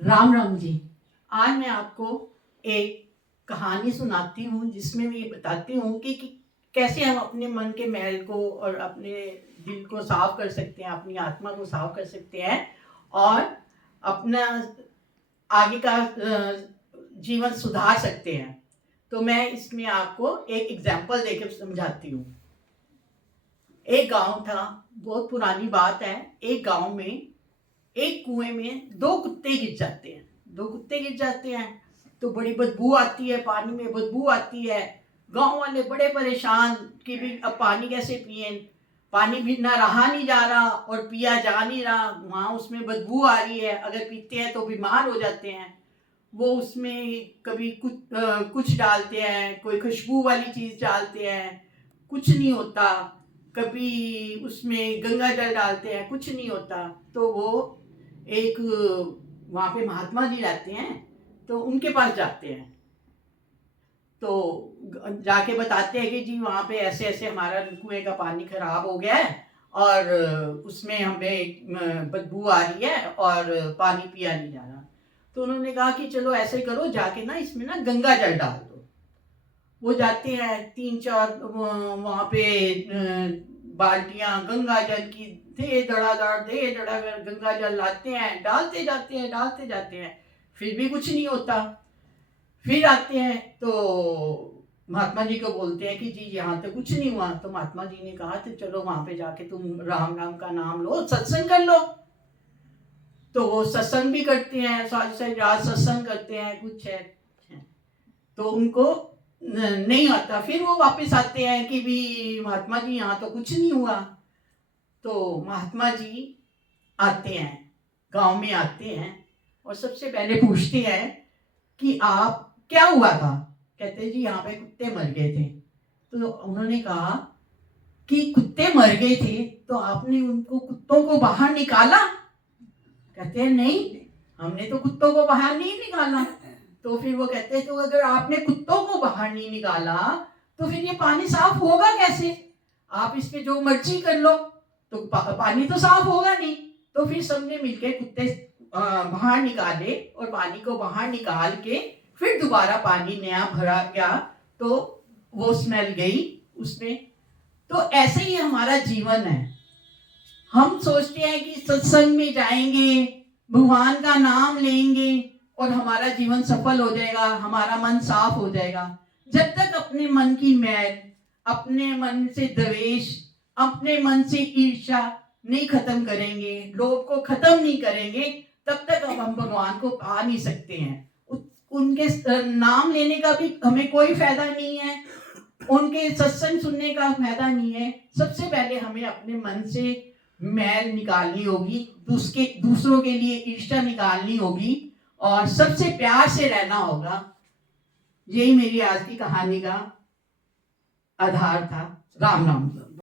राम राम जी। आज मैं आपको एक कहानी सुनाती हूँ जिसमें मैं ये बताती हूँ कि कैसे हम अपने मन के मैल को और अपने दिल को साफ कर सकते हैं, अपनी आत्मा को साफ कर सकते हैं और अपना आगे का जीवन सुधार सकते हैं। तो मैं इसमें आपको एक एग्जाम्पल देकर समझाती हूँ। एक गांव था, बहुत पुरानी बात है। एक गांव में एक कुएं में दो कुत्ते गिर जाते हैं तो बड़ी बदबू आती है, पानी में बदबू आती है। गांव वाले बड़े परेशान कि भी अब पानी कैसे पिए, पानी भी ना रहा नहीं जा रहा और पिया जा नहीं रहा, वहाँ उसमें बदबू आ रही है, अगर पीते हैं तो बीमार हो जाते हैं। वो उसमें कभी कुछ डालते हैं, कोई खुशबू वाली चीज़ डालते हैं, कुछ नहीं होता। कभी उसमें गंगा जल डालते हैं, कुछ नहीं होता। तो वो एक वहाँ पे महात्मा जी रहते हैं, तो उनके पास जाते हैं। तो जाके बताते हैं कि जी वहाँ पे ऐसे ऐसे हमारा कुएं का पानी खराब हो गया है और उसमें हमें बदबू आ रही है और पानी पिया नहीं जा रहा। तो उन्होंने कहा कि चलो ऐसे करो, जाके ना इसमें ना गंगा जल डाल दो। वो जाते हैं, 3-4 वहाँ पे बाल्टियां गंगा जल की दे धड़ाधड़ गंगा जल लाते हैं, डालते जाते हैं, फिर भी कुछ नहीं होता। फिर आते हैं तो महात्मा जी को बोलते हैं कि जी यहाँ तो कुछ नहीं हुआ। तो महात्मा जी ने कहा तो चलो वहां पे जाके तुम राम नाम का नाम लो, सत्संग कर लो। तो वो सत्संग भी करते हैं, सारी सारी रात सत्संग करते हैं, कुछ है तो उनको नहीं आता। फिर वो वापस आते हैं कि भी महात्मा जी यहाँ तो कुछ नहीं हुआ। तो महात्मा जी आते हैं, गांव में आते हैं और सबसे पहले पूछते हैं कि आप क्या हुआ था। कहते जी यहाँ पे कुत्ते मर गए थे। तो उन्होंने कहा कि कुत्ते मर गए थे तो आपने उनको कुत्तों को बाहर निकाला। कहते हैं नहीं, हमने तो कुत्तों को बाहर नहीं निकाला। तो फिर वो कहते हैं तो अगर आपने कुत्तों को बाहर नहीं निकाला तो फिर ये पानी साफ होगा कैसे? आप इस पे जो मर्जी कर लो तो पानी तो साफ होगा नहीं। तो फिर सबने मिलकर कुत्ते बाहर निकाले और पानी को बाहर निकाल के फिर दोबारा पानी नया भरा गया तो वो स्मेल गई उसमें। तो ऐसे ही हमारा जीवन है। हम सोचते हैं कि सत्संग में जाएंगे, भगवान का नाम लेंगे और हमारा जीवन सफल हो जाएगा, हमारा मन साफ हो जाएगा। जब तक अपने मन की मैल, अपने मन से द्वेष, अपने मन से ईर्ष्या नहीं खत्म करेंगे, लोभ को खत्म नहीं करेंगे, तब तक हम भगवान को पा नहीं सकते हैं। उनके नाम लेने का भी हमें कोई फायदा नहीं है, उनके सत्संग सुनने का फायदा नहीं है। सबसे पहले हमें अपने मन से मैल निकालनी होगी, दूसरों के लिए ईर्ष्या निकालनी होगी और सबसे प्यार से रहना होगा। यही मेरी आज की कहानी का आधार था। राम राम।